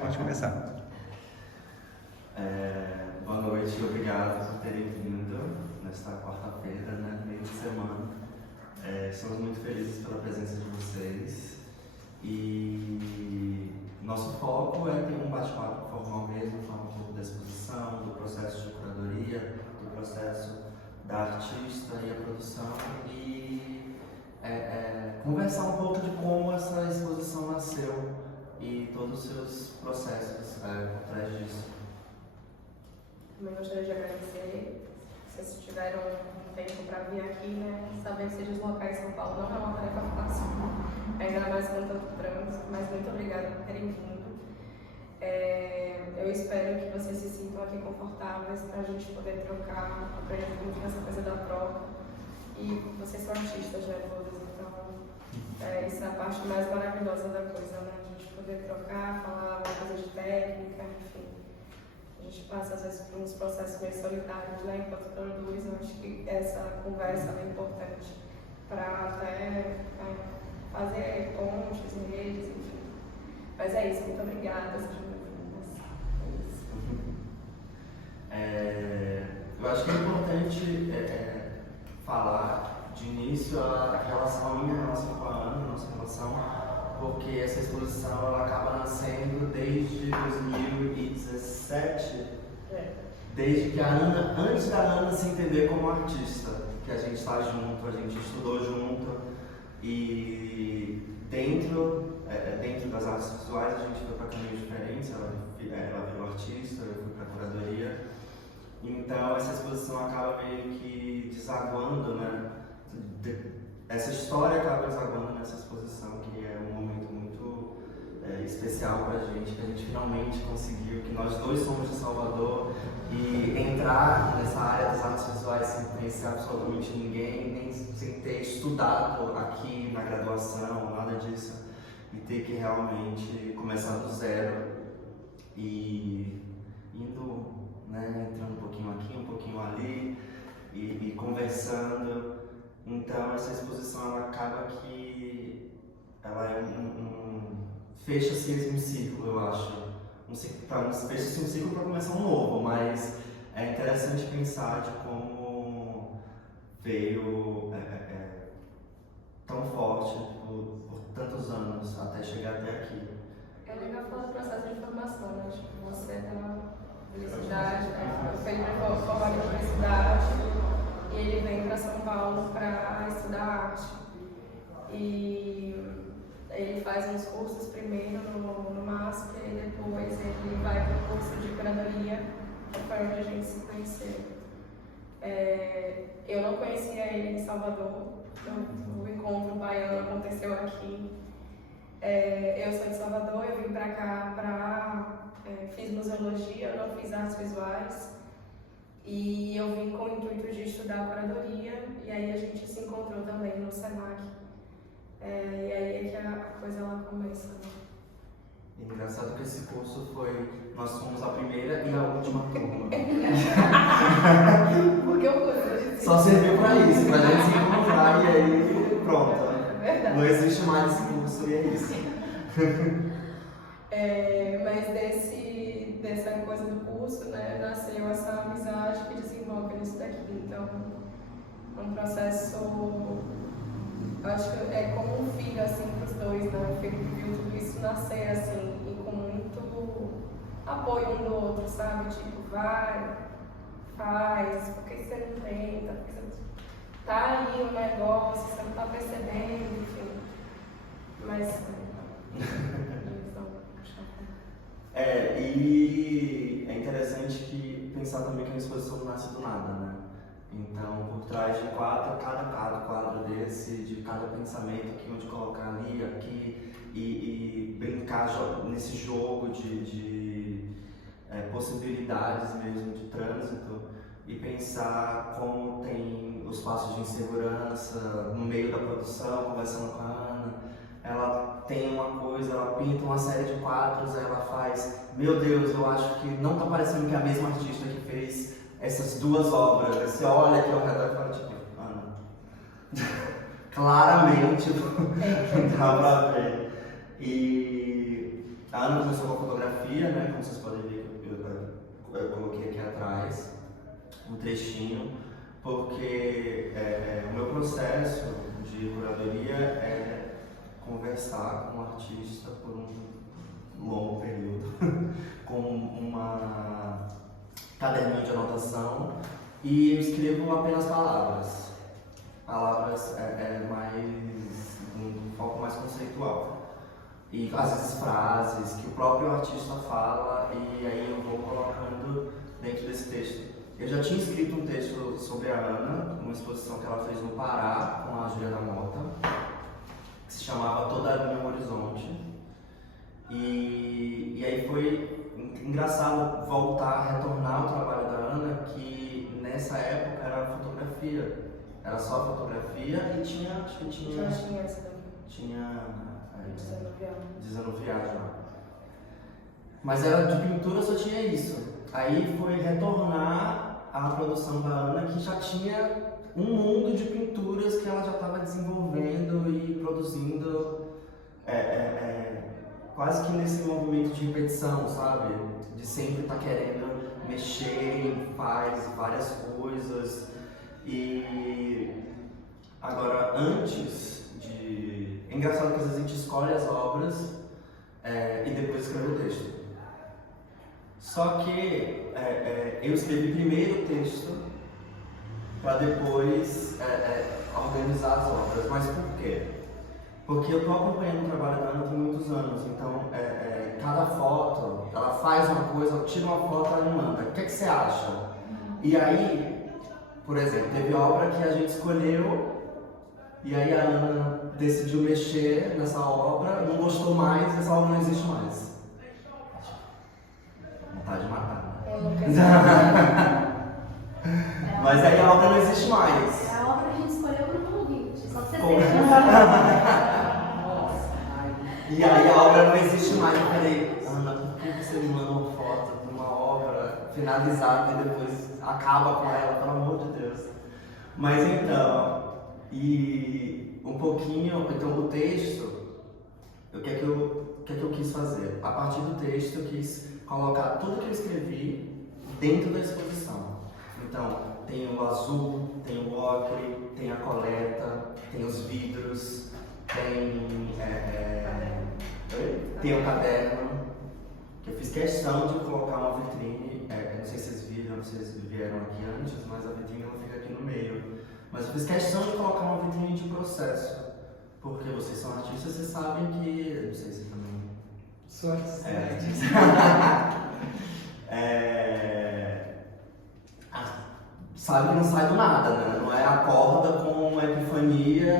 Pode começar. Boa noite, obrigado por terem vindo nesta quarta-feira, né, meio de semana. Estamos muito felizes pela presença de vocês e nosso foco é ter um bate-papo formal mesmo, falar um pouco da exposição, do processo de curadoria, do processo da artista e a produção e conversar um pouco de como essa exposição nasceu e todos os seus processos por trás disso. Também gostaria de agradecer. Vocês tiveram um tempo para vir aqui, né? Saber se deslocar em São Paulo não é uma tarefa fácil, ainda mais com tanto trânsito, mas muito obrigada por terem vindo. Eu espero que vocês se sintam aqui confortáveis para a gente poder trocar, aprender muito nessa coisa da troca. E vocês são artistas, né, todas, então isso é a parte mais maravilhosa da coisa, né? A gente poder trocar, falar uma coisa de técnica, enfim. A gente passa às vezes por uns processos meio solitários, né, enquanto produz. Eu acho que essa conversa é importante para até fazer pontes em redes, enfim. Mas é isso, muito obrigada, sejam bem-vindas. Eu acho que é importante falar de início a relação minha, relação com a Ana, nossa relação, porque essa exposição ela acaba nascendo desde 2017, desde que a Ana, antes da Ana se entender como artista, que a gente está junto, a gente estudou junto e dentro das artes visuais a gente foi para caminhos diferentes, ela virou artista, eu fui para curadoria, então essa exposição acaba meio que desaguando, né? Essa história acaba desaguando nessa exposição, que é um momento muito especial para a gente, que a gente finalmente conseguiu, que nós dois somos de Salvador, e entrar nessa área das artes visuais sem conhecer absolutamente ninguém, nem sem ter estudado aqui na graduação, nada disso, e ter que realmente começar do zero e indo, né, entrando um pouquinho aqui, um pouquinho ali, e conversando. Então essa exposição ela acaba que ela é fecha-se um ciclo, eu acho. Fecha-se um ciclo para começar um novo, mas é interessante pensar de como veio tão forte por tantos anos até chegar até aqui. É legal falar do processo de formação, né? Tipo, você da universidade, né? O Felipe foi formado na universidade e ele vem para São Paulo para estudar arte. E ele faz uns cursos primeiro no MASP e depois ele vai para o curso de curadoria, que foi onde a gente se conheceu. Eu não conhecia ele em Salvador, o encontro baiano aconteceu aqui. Eu sou de Salvador, eu vim para cá fiz museologia, eu não fiz artes visuais. E eu vim com o intuito de estudar curadoria, e aí a gente se encontrou também no Senac. E aí é que a coisa ela começa. Né? Engraçado que esse curso nós fomos a primeira e a última turma. Porque o curso só serviu pra isso, pra gente se encontrar e aí pronto. É verdade. Não existe mais esse curso e é isso. Mas dessa coisa do curso, né, nasceu essa amizade que desenvolve nisso daqui. Então, é um processo, acho que é como um filho, assim, para os dois, né? O filho viu tudo isso nascer, assim, e com muito apoio um do outro, sabe? Tipo, vai, faz, por que você não tenta? Porque você tá aí o negócio, você não tá percebendo, enfim. Mas... E é interessante que pensar também que a exposição não nasce do nada, né? Então, por trás de cada quadro desse, de cada pensamento aqui, onde colocar ali, aqui, e brincar nesse jogo de possibilidades mesmo de trânsito, e pensar como tem os passos de insegurança no meio da produção, conversando com a Ana. Ela tem uma coisa, ela pinta uma série de quadros, aí ela faz, meu Deus, eu acho que não tá parecendo que é a mesma artista que fez essas duas obras. Aí você olha aqui ao redor e fala, tipo, Ana, claramente, dá pra ver. E a Ana começou com a como vocês podem ver, eu coloquei aqui atrás um trechinho, porque o meu processo de curadoria é conversar com o artista por um longo período, com uma caderninho de anotação, e eu escrevo apenas palavras. Palavras um foco mais conceitual. E às vezes frases que o próprio artista fala, e aí eu vou colocando dentro desse texto. Eu já tinha escrito um texto sobre a Ana, uma exposição que ela fez no Pará com a Juliana Mota, que se chamava Toda a Linha no Horizonte. E aí foi engraçado retornar ao trabalho da Ana, que nessa época era fotografia. Era só fotografia e tinha essa daqui. Tinha 19 anos já. Mas era de pintura, só tinha isso. Aí foi retornar à produção da Ana, que já tinha um mundo de pinturas que ela já estava desenvolvendo e produzindo, quase que nesse movimento de repetição, sabe? De sempre estar querendo mexer, faz várias coisas. E agora, é engraçado que às vezes a gente escolhe as obras e depois escreve o texto. Só que eu escrevi primeiro o texto para depois organizar as obras. Mas por quê? Porque eu estou acompanhando o trabalho da Ana por muitos anos. Então, cada foto, ela faz uma coisa, tira uma foto, ela me manda. O que você acha? E aí, por exemplo, teve obra que a gente escolheu e aí a Ana decidiu mexer nessa obra, não gostou mais, essa obra não existe mais. Vontade de matar. Mas aí a obra não existe mais. A obra a gente escolheu no convite, só pra você ter. E aí a obra não existe mais. Eu falei, Ana, por que você me manda uma foto de uma obra finalizada e depois acaba com ela, pelo amor de Deus? Mas então, e um pouquinho, então o texto, o que é que eu quis fazer? A partir do texto eu quis colocar tudo que eu escrevi dentro da exposição. Então, tem o azul, tem o ocre, tem a coleta, tem os vidros, tem o caderno, que eu fiz questão de colocar uma vitrine, não sei se vocês viram, não sei se vocês vieram aqui antes, mas a vitrine ela fica aqui no meio. Mas eu fiz questão de colocar uma vitrine de processo, porque vocês são artistas, vocês sabem que, não sei se também... Sou artista. Sabe que não sai do nada, né? Não é acorda com uma epifania,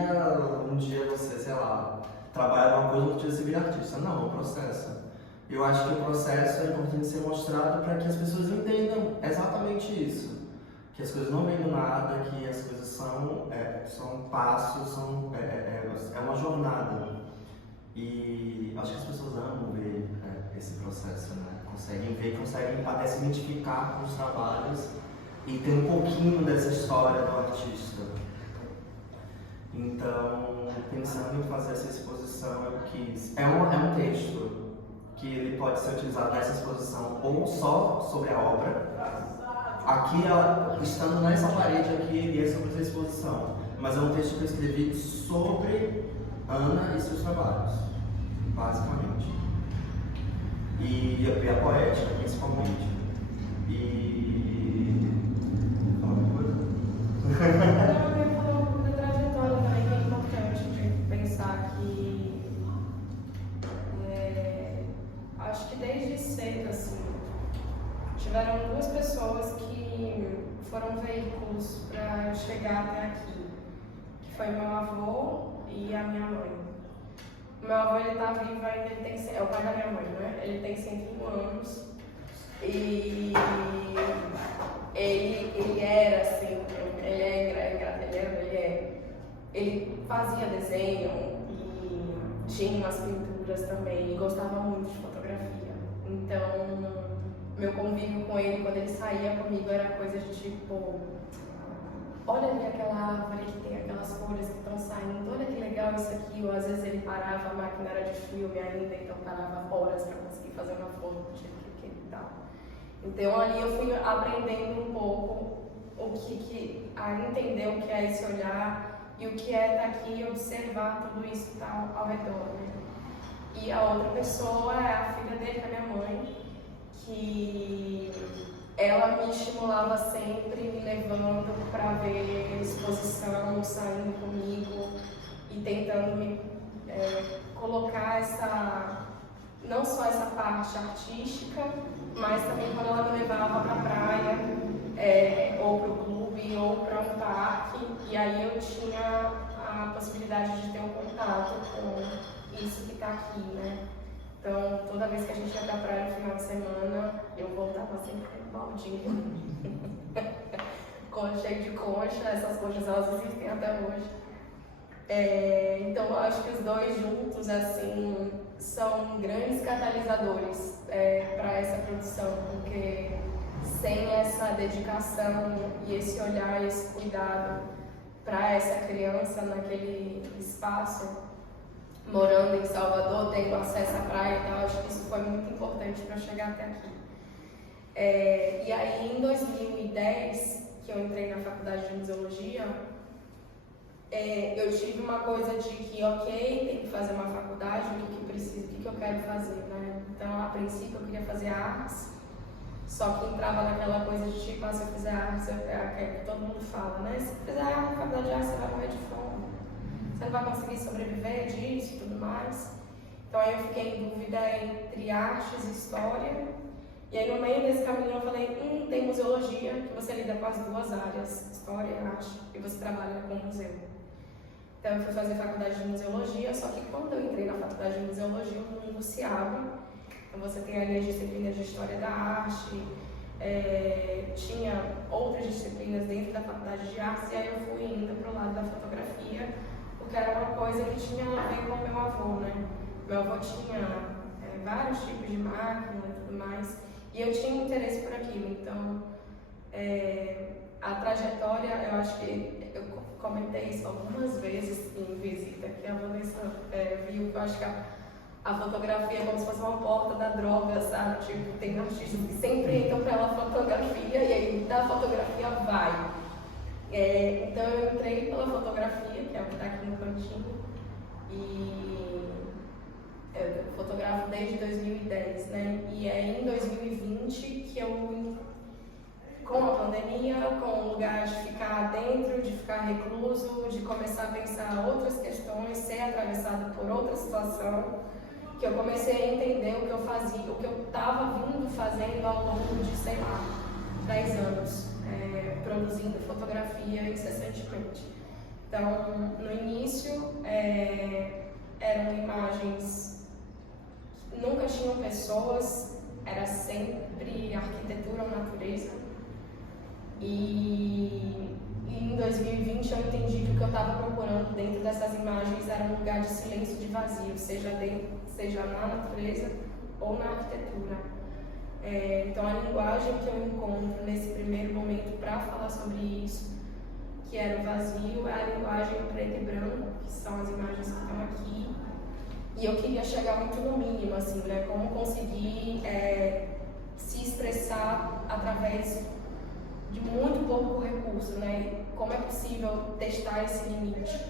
um dia você, sei lá, trabalha uma coisa, outro dia você vira artista. Não, é um processo. Eu acho que o processo é importante ser mostrado para que as pessoas entendam exatamente isso. Que as coisas não vêm do nada, que as coisas são passos, é uma jornada. E acho que as pessoas amam ver esse processo, né? Conseguem ver, conseguem até se identificar com os trabalhos e ter um pouquinho dessa história do artista. Então, pensando em fazer essa exposição, eu quis... É um texto que ele pode ser utilizado nessa exposição ou só sobre a obra. Aqui, estando nessa parede aqui, ele é sobre essa exposição. Mas é um texto que eu escrevi sobre Ana e seus trabalhos, basicamente. E a poética, principalmente. Eu ia falar um pouco da trajetória também, que é importante de pensar que acho que desde cedo, assim, tiveram duas pessoas que foram veículos para chegar até aqui, que foi meu avô e a minha mãe. Meu avô, ele tá vivo ainda, é o pai da minha mãe, né? Ele tem 101 anos e ele era assim, ele fazia desenho e tinha umas pinturas também e gostava muito de fotografia. Então, meu convívio com ele, quando ele saía comigo, era coisa de tipo, olha ali aquela árvore que tem aquelas folhas que estão saindo, olha que legal isso aqui. Ou às vezes ele parava, a máquina era de filme ainda, então parava horas para conseguir fazer uma foto, tipo, e tal. Então ali eu fui aprendendo um pouco a entender o que é esse olhar e o que é estar aqui e observar tudo isso que está ao redor, né? E a outra pessoa é a filha dele, que é minha mãe, que ela me estimulava sempre, me levando para ver exposição, saindo comigo e tentando me colocar não só essa parte artística, mas também quando ela me levava para a praia, ou para o clube, ou para um parque, e aí eu tinha a possibilidade de ter um contato com isso que está aqui, né? Então, toda vez que a gente ia pra praia no final de semana, eu voltava sempre com um baldinho, cheio de concha, essas conchas elas existem até hoje. Então, eu acho que os dois juntos, assim, são grandes catalisadores para essa produção, porque sem essa dedicação e esse olhar, esse cuidado para essa criança naquele espaço, morando em Salvador, tendo acesso à praia, então acho que isso foi muito importante para chegar até aqui. E aí, em 2010, que eu entrei na faculdade de museologia, eu tive uma coisa de que, ok, tem que fazer uma faculdade, o que preciso, o que eu quero fazer, né? Então, a princípio, eu queria fazer artes, só que entrava naquela coisa de tipo, se eu fizer artes, que todo mundo fala, né? Se fizer arte, faculdade de artes, você vai morrer de fome. Você não vai conseguir sobreviver disso e tudo mais. Então aí eu fiquei em dúvida entre artes e história. E aí no meio desse caminho eu falei, tem museologia, que você lida com as duas áreas, história e arte, e você trabalha com museu. Então eu fui fazer faculdade de museologia, só que quando eu entrei na faculdade de museologia, o mundo se abre. Então você tem ali as disciplinas de história da arte, tinha outras disciplinas dentro da faculdade de artes, e aí eu fui indo para o lado da fotografia, porque era uma coisa que tinha a ver com meu avô, né? Meu avô tinha vários tipos de máquina e tudo mais, e eu tinha interesse por aquilo. Então, a trajetória, eu acho que eu comentei isso algumas vezes em visita, que a Vanessa viu que eu acho que a fotografia é como se fosse uma porta da droga, sabe? Tipo, tem artistas que sempre entram pela fotografia e aí da fotografia vai. Então eu entrei pela fotografia, que é o que está aqui no cantinho, e eu fotografo desde 2010, né? E é em 2020 que eu, com a pandemia, com o lugar de ficar dentro, de ficar recluso, de começar a pensar outras questões, ser atravessado por outra situação, que eu comecei a entender o que eu fazia, o que eu estava vindo fazendo ao longo de, sei lá, 10 anos. Produzindo fotografia incessantemente. Então, no início, eram imagens que nunca tinham pessoas, era sempre arquitetura ou natureza. E em 2020 eu entendi que o que eu estava procurando dentro dessas imagens era um lugar de silêncio, de vazio, seja na natureza ou na arquitetura. Então a linguagem que eu encontro nesse primeiro momento para falar sobre isso, que era o vazio, é a linguagem preto e branco, que são as imagens que estão aqui. E eu queria chegar muito no mínimo, assim, né? Como conseguir se expressar através de muito pouco recurso, né? Como é possível testar esse limite.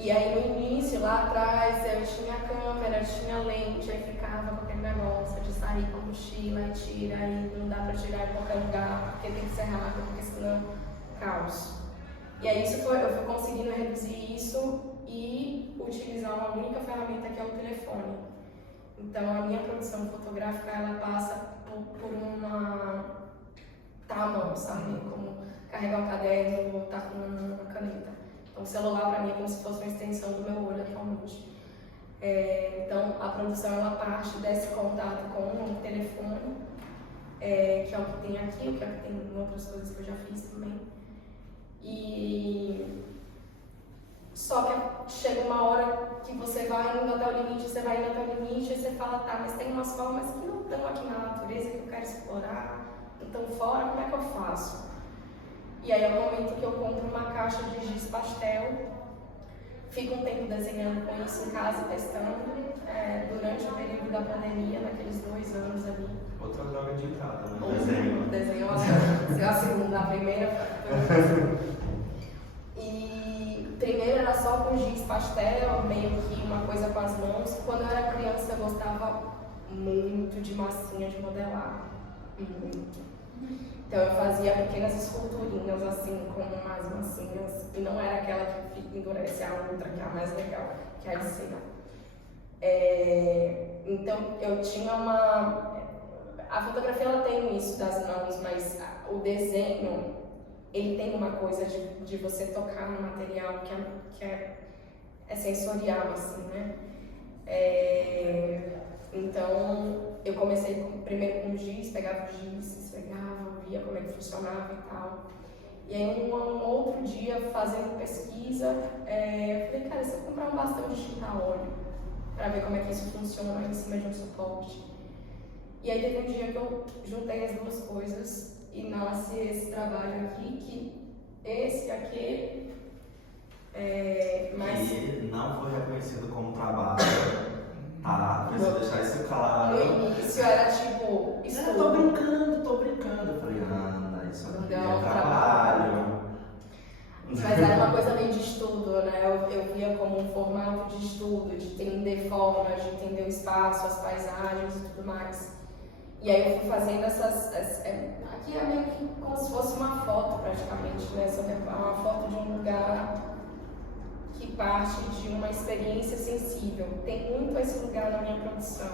E aí no início, lá atrás, eu tinha câmera, tinha lente, aí ficava com aquele negócio de sair com a mochila e tira, aí não dá pra tirar em qualquer lugar, porque tem que ser rápido, porque senão caos. E aí eu fui conseguindo reduzir isso e utilizar uma única ferramenta que é o telefone. Então a minha produção fotográfica, ela passa por tá à mão, sabe? Como carregar um caderno ou tá com uma caneta. Então, o celular para mim é como se fosse uma extensão do meu olho atualmente. Então, a produção ela parte desse contato com o telefone, que é o que tem aqui, o que é o que tem em outras coisas que eu já fiz também. E só que chega uma hora que você vai indo até o limite, e você fala, tá, mas tem umas formas que não estão aqui na natureza que eu quero explorar, não estão fora, como é que eu faço? E aí é o momento que eu compro uma caixa de giz pastel fico um tempo desenhando com isso em casa, testando, durante o período da pandemia, naqueles 2 anos ali. Outra droga de entrada, né? Desenho a segunda, a primeira e primeiro era só com giz pastel, meio que uma coisa com as mãos. Quando eu era criança eu gostava muito de massinha de modelar, muito. Então eu fazia pequenas esculturinhas assim com umas massinhas, e não era aquela que endurece a outra, que é a mais legal, que é a de cera. Então eu tinha a fotografia ela tem isso das mãos, mas o desenho ele tem uma coisa de você tocar no material que é sensorial, assim, né? Então eu comecei primeiro com giz, pegava o giz, esfregava, via como é que funcionava e tal. E aí um outro dia, fazendo pesquisa, eu falei, cara, se eu comprar um bastão de tinta a óleo, para ver como é que isso funciona em cima de um suporte. E aí teve um dia que eu juntei as duas coisas e nasce esse trabalho aqui, que esse aqui mas que não foi reconhecido como trabalho, tá? Preciso deixar isso claro. No início era tipo, tô brincando. Eu falei, Ana, isso aqui é trabalho. Mas era uma coisa meio de estudo, né? Eu via como um formato de estudo, de entender formas, de entender o espaço, as paisagens e tudo mais. E aí eu fui fazendo aqui é meio que como se fosse uma foto praticamente, né? Uma foto de um lugar que parte de uma experiência sensível. Tem muito esse lugar na minha produção,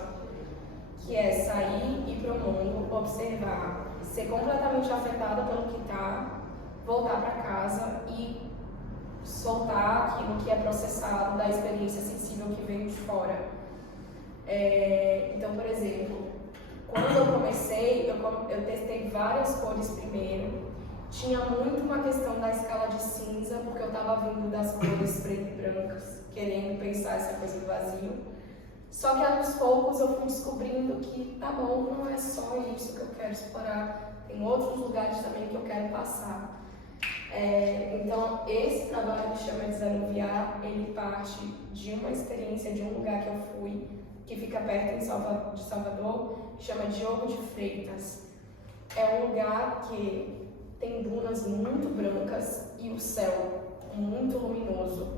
que é sair, ir para o mundo, observar, ser completamente afetada pelo que está, voltar para casa e soltar aquilo que é processado da experiência sensível que veio de fora. Então, por exemplo, quando eu comecei, eu testei várias cores primeiro. Tinha muito uma questão da escala de cinza, porque eu estava vindo das cores preto e brancas, querendo pensar essa coisa do vazio. Só que aos poucos eu fui descobrindo que, tá bom, não é só isso que eu quero explorar, tem outros lugares também que eu quero passar. Então, esse trabalho que chama Desanuviar, ele parte de uma experiência de um lugar que eu fui, que fica perto de Salvador, chama Diogo de Freitas. É um lugar que tem dunas muito brancas e o céu muito luminoso.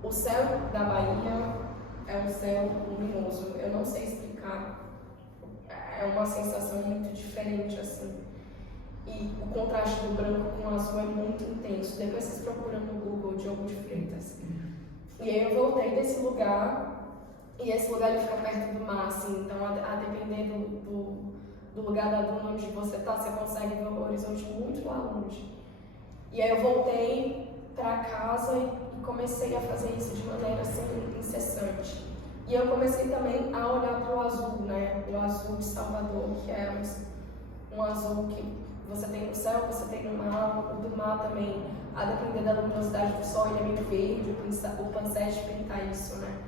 O céu da Bahia é um céu luminoso, eu não sei explicar, é uma sensação muito diferente assim. E o contraste do branco com o azul é muito intenso. Depois vocês procuram no Google Diogo de Freitas. E aí eu voltei desse lugar, e esse lugar ele fica perto do mar, assim, então a depender do lugar da duna onde você está, você consegue ver o horizonte muito lá longe. E aí eu voltei para casa e comecei a fazer isso de maneira assim, incessante. E eu comecei também a olhar para o azul, né? O azul de Salvador, que é um azul que você tem no céu, você tem no mar. O do mar também, a depender da luminosidade do sol, ele é meio verde. O Pansete pinta isso, né?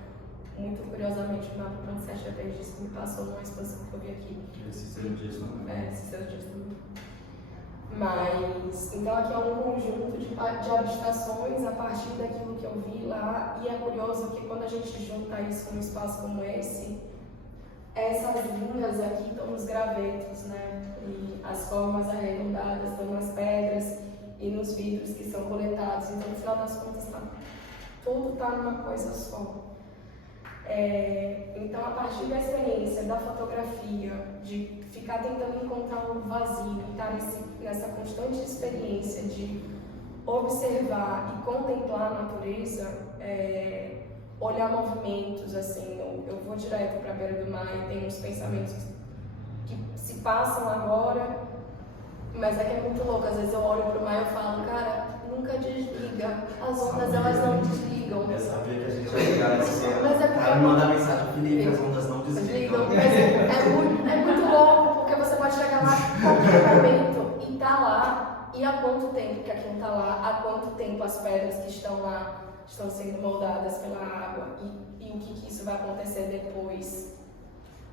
Muito curiosamente, o mapa Pansete é verde, isso me passou numa exposição que eu vi aqui. Esse seu dias também. Esse seu dias também. Mas, então aqui é um conjunto de abstrações a partir daquilo que eu vi lá, e é curioso que quando a gente junta isso num espaço como esse, essas linhas aqui estão nos gravetos, né? E as formas arredondadas estão nas pedras e nos vidros que são coletados. Então, no final das contas, tudo está numa coisa só. Então, a partir da experiência da fotografia, de ficar tentando encontrar um vazio, e estar nessa constante experiência de observar e contemplar a natureza, olhar movimentos, assim, eu vou direto para a beira do mar e tenho uns pensamentos que se passam agora, mas é que é muito louco. Às vezes eu olho para o mar e eu falo, cara, nunca desliga, as ondas elas não desligam. Eu sabia que a gente ia chegar nesse Mas é porque cara me mandar mensagem, Felipe, as ondas não desligam. Mas é muito louco, porque você pode chegar lá a qualquer momento e tá lá, e há quanto tempo que aquilo tá lá, há quanto tempo as pedras que estão lá estão sendo moldadas pela água, e o que isso vai acontecer depois.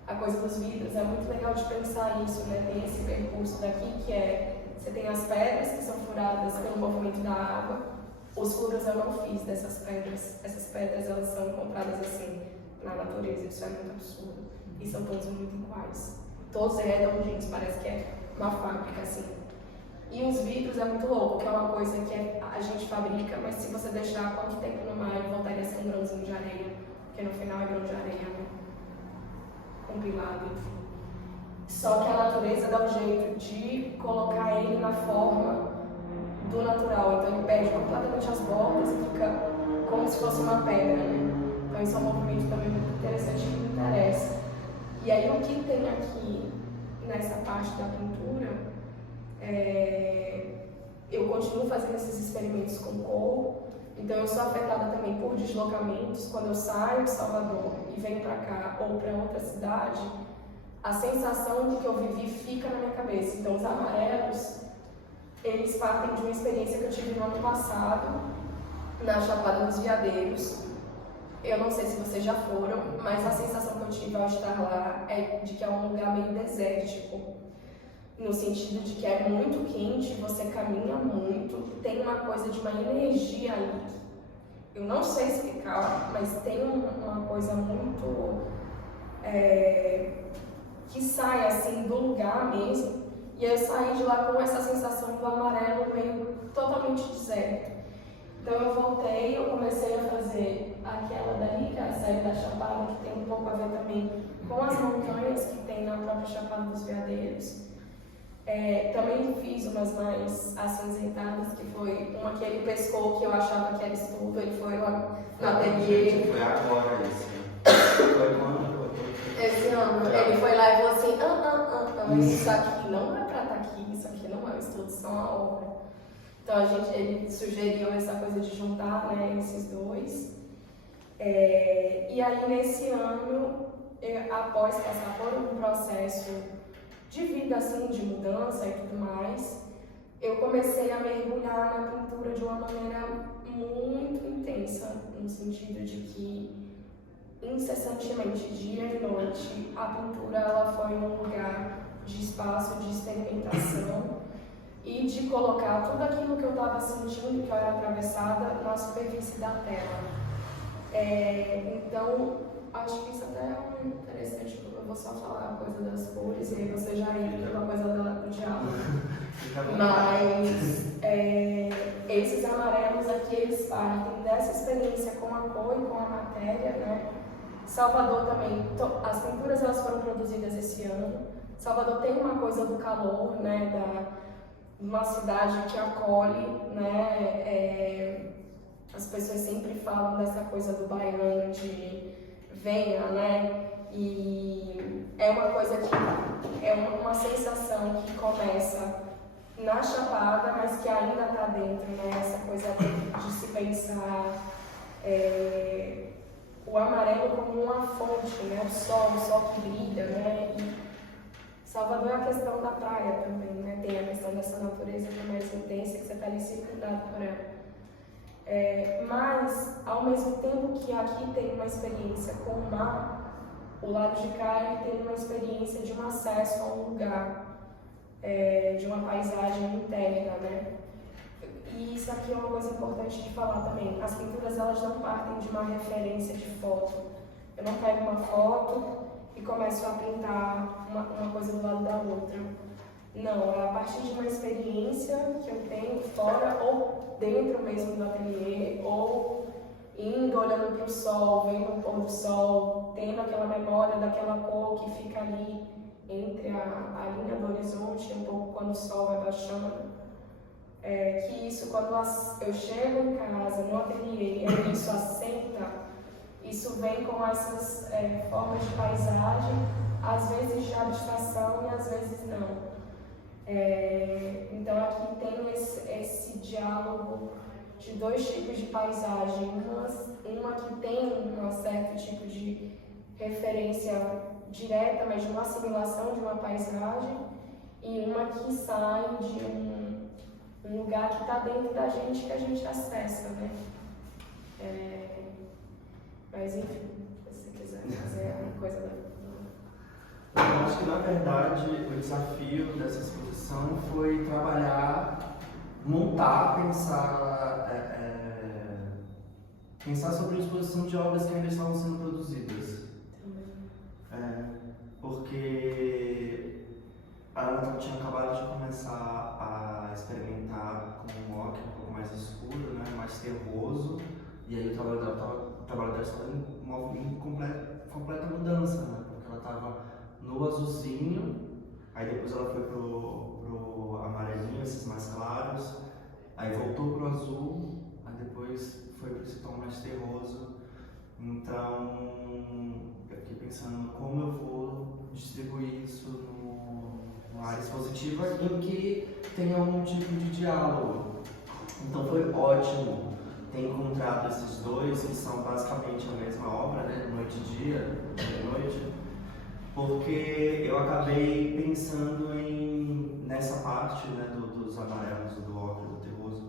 A coisa dos vidros é muito legal de pensar isso, né? Tem esse percurso daqui que você tem as pedras que são furadas pelo movimento da água, Os furos eu não fiz dessas pedras. Essas pedras, elas são encontradas assim, na natureza. Isso é muito absurdo. E são todos muito iguais. Todos redondinhos, parece que é uma fábrica, assim. E os vidros é muito louco, que é uma coisa que a gente fabrica, mas se você deixar quanto tempo no mar, ele voltaria a ser um grãozinho de areia. Porque no final é grão de areia, né? Compilado, enfim. Só que a natureza dá um jeito de colocar ele na forma do natural. Então ele perde completamente as bordas e fica como se fosse uma pedra, né? Então isso é um movimento também muito interessante que me interessa. E aí o que tem aqui nessa parte da pintura, eu continuo fazendo esses experimentos com cor. Então eu sou afetada também por deslocamentos. Quando eu saio de Salvador e venho para cá ou para outra cidade, a sensação do que eu vivi fica na minha cabeça. Então os amarelos, eles partem de uma experiência que eu tive no ano passado, na Chapada dos Veadeiros. Eu não sei se vocês já foram, mas a sensação que eu tive ao estar lá é de que é um lugar meio desértico. No sentido de que é muito quente, você caminha muito, tem uma coisa de uma energia ali. Eu não sei explicar, mas tem uma coisa muito que sai assim do lugar mesmo. E eu saí de lá com essa sensação do amarelo meio totalmente deserto. Então eu voltei, eu comecei a fazer aquela dali, que é a série da Chapada, que tem um pouco a ver também com as montanhas que tem na própria Chapada dos Veadeiros. Também fiz umas mais acinzentadas, que foi uma que ele pescou, que eu achava que era estudo, ele foi lá no ateliê. Foi agora isso. Foi quando? Esse ano. Ele foi lá e falou assim, isso aqui não é pra estar aqui, isso aqui não é um estudo, isso é uma obra. Então ele sugeriu essa coisa de juntar, né, esses dois. E aí nesse ano, após passar por um processo de vida, assim, de mudança e tudo mais, eu comecei a mergulhar na pintura de uma maneira muito intensa, no sentido de que, incessantemente, dia e noite, a pintura ela foi um lugar de espaço de experimentação e de colocar tudo aquilo que eu estava sentindo, que eu era atravessada, na superfície da tela. Então, acho que isso até é interessante, porque eu vou só falar a coisa das cores e aí você já ir pela coisa do diálogo. Mas esses amarelos aqui, eles partem dessa experiência com a cor e com a matéria, né? Salvador também, as pinturas elas foram produzidas esse ano. Salvador tem uma coisa do calor, né? Uma cidade que acolhe, né? As pessoas sempre falam dessa coisa do baiano de venha, né? E é uma coisa que é uma sensação que começa na Chapada, mas que ainda está dentro, né? Essa coisa de se pensar o amarelo como uma fonte, né? O sol que brilha, né? E Salvador é a questão da praia também, né? Tem a questão dessa natureza que é mais intensa, que você está ali circundado por ela. Mas, ao mesmo tempo que aqui tem uma experiência com o mar, o lado de cá ele tem uma experiência de um acesso a um lugar, de uma paisagem interna, né? E isso aqui é uma coisa importante de falar também. As pinturas elas não partem de uma referência de foto. Eu não pego uma foto e começo a pintar uma coisa do lado da outra. Não, é a partir de uma experiência que eu tenho fora ou dentro mesmo do ateliê, ou indo, olhando para o sol, vendo o pôr do sol, tendo aquela memória daquela cor que fica ali entre a linha do horizonte, um pouco quando o sol vai baixando. Que isso, quando eu chego em casa, no ateliê, e isso assenta, isso vem com essas formas de paisagem, às vezes de abstração e às vezes não. Então aqui tem esse diálogo de dois tipos de paisagem, uma que tem um certo tipo de referência direta, mas de uma assimilação de uma paisagem, e uma que sai de um lugar que está dentro da gente, que a gente acessa, né? Mas enfim, se você quiser fazer alguma coisa Eu acho que, na verdade, o desafio dessa exposição foi trabalhar, montar, pensar pensar sobre a exposição de obras que ainda estavam sendo produzidas. Porque a Ana tinha acabado de começar a experimentar com um rock um pouco mais escuro, né, mais terroso, e aí o trabalho dela estava em completa mudança, né, porque ela estava no azulzinho, aí depois ela foi pro amarelinho, esses mais claros, aí voltou pro azul, aí depois foi para esse tom mais terroso. Então eu fiquei pensando como eu vou distribuir isso numa área expositiva em que tenha algum tipo de diálogo. Então foi ótimo ter encontrado esses dois, que são basicamente a mesma obra, né? Noite e dia, dia e noite, porque eu acabei pensando nessa parte, né, dos amarelos, do óculos, do terroso,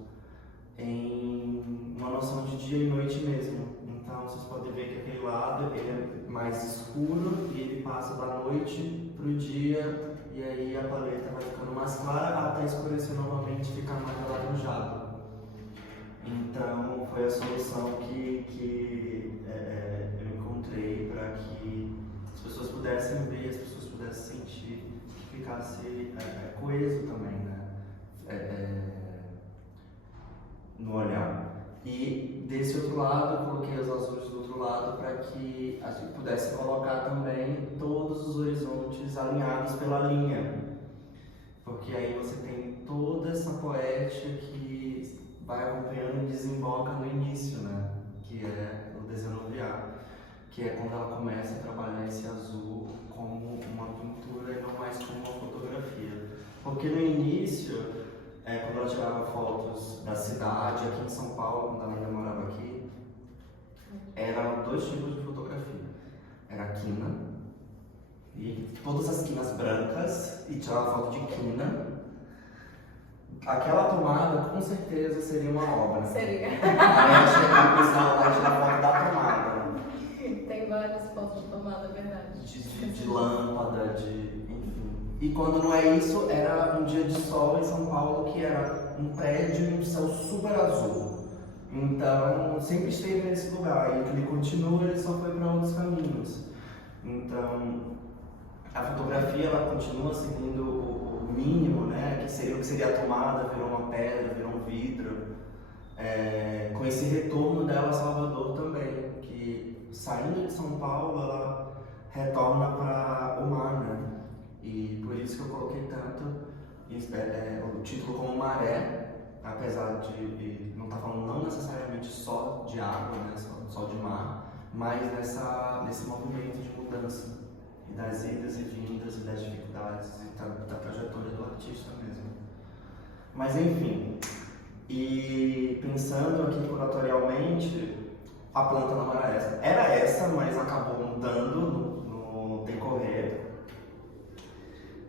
em uma noção de dia e noite mesmo. Então vocês podem ver que aquele lado ele é mais escuro e ele passa da noite para o dia, e aí a paleta vai ficando mais clara até escurecer novamente e ficar mais alaranjado. Então foi a solução que eu encontrei para que as pessoas pudessem ver, as pessoas pudessem sentir, que ficasse coeso também, né? No olhar. E desse outro lado, eu coloquei os azuis do outro lado para que a gente pudesse colocar também todos os horizontes alinhados pela linha. Porque aí você tem toda essa poética que vai acompanhando e desemboca no início, né? Que é o desanuviar, que é quando ela começa a trabalhar esse azul como uma pintura e não mais como uma fotografia. Porque no início, quando ela tirava fotos da cidade, aqui em São Paulo, quando ela ainda morava aqui, eram dois tipos de fotografia. Era a quina, e todas as quinas brancas, e tirava foto de quina. Aquela tomada, com certeza, seria uma obra. Seria. Aí ela chegava e precisava tirar foto da tomada. Tem várias fotos de tomada, é verdade. De lâmpada, enfim. E quando não é isso, era um dia de sol em São Paulo, que era um prédio e um céu super azul. Então, sempre esteve nesse lugar. E ele continua, ele só foi para outros caminhos. Então, a fotografia, ela continua seguindo o mínimo, né? Que seria o que seria a tomada, virou uma pedra, virou um vidro. Com esse retorno dela a Salvador também, que saindo de São Paulo, ela retorna para o mar, né? E por isso que eu coloquei tanto o título como Maré, apesar de não estar falando não necessariamente só de água, né? só de mar, mas nesse movimento de mudança, e das idas e vindas, e das dificuldades, e da trajetória do artista mesmo. Mas enfim, e pensando aqui curatorialmente, a planta não era essa. Era essa, mas acabou mudando no decorrer,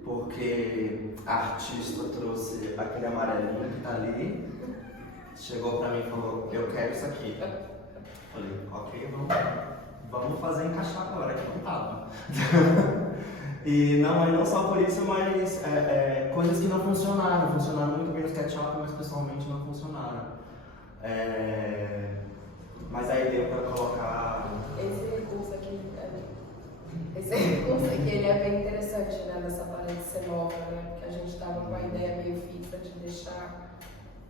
porque a artista trouxe aquele amarelinho que está ali, chegou para mim e falou, eu quero isso aqui. Falei, ok, vamos fazer encaixar agora, que não tava. E não só por isso, mas coisas que não funcionaram muito bem no SketchUp, mas pessoalmente não funcionaram. Mas aí deu para colocar... Esse recurso aqui ele é bem interessante, né, dessa parede ser nova, né, porque a gente estava com a ideia meio fixa de deixar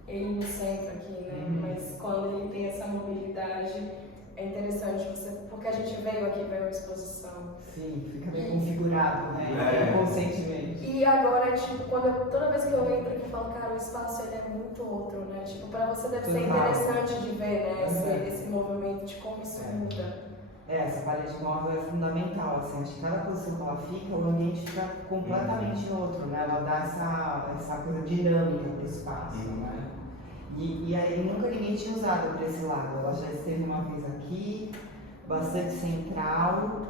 ele no centro aqui, né, mas quando ele tem essa mobilidade, é interessante porque a gente veio aqui para uma exposição. Sim, fica bem configurado, né, conscientemente. E agora, tipo, toda vez que eu entro aqui, eu falo, cara, o espaço ele é muito outro, né, tipo, para você deve ser interessante de ver, né, esse movimento, de como isso muda. Essa parede móvel é fundamental, assim, de cada posição que ela fica, o ambiente fica completamente outro, né? Ela dá essa coisa dinâmica para o espaço, né? E aí nunca ninguém tinha usado para esse lado. Ela já esteve uma vez aqui, bastante central,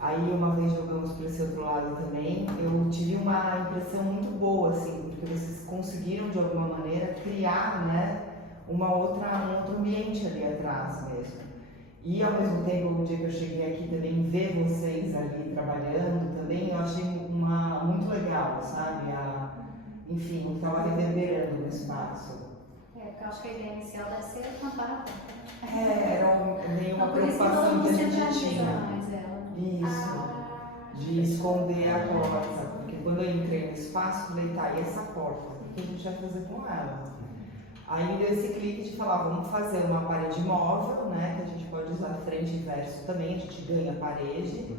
aí uma vez jogamos para esse outro lado também. Eu tive uma impressão muito boa, assim, porque vocês conseguiram de alguma maneira criar, né, um outro ambiente ali atrás mesmo. E ao mesmo tempo, no dia que eu cheguei aqui também, ver vocês ali trabalhando também, eu achei muito legal, sabe? Enfim, o que estava reverberando no espaço. A Porque eu acho que a ideia inicial deve ser tampar a porta. Era meio uma Por isso que todo preocupação que mundo a sempre gente avisa tinha. mais ela. Isso, de esconder a porta. Porque quando eu entrei no espaço, eu falei, tá, e essa porta? O que a gente vai fazer com ela? Aí me deu esse clique de falar, vamos fazer uma parede móvel, né? Que a gente pode usar frente e verso também, a gente ganha parede.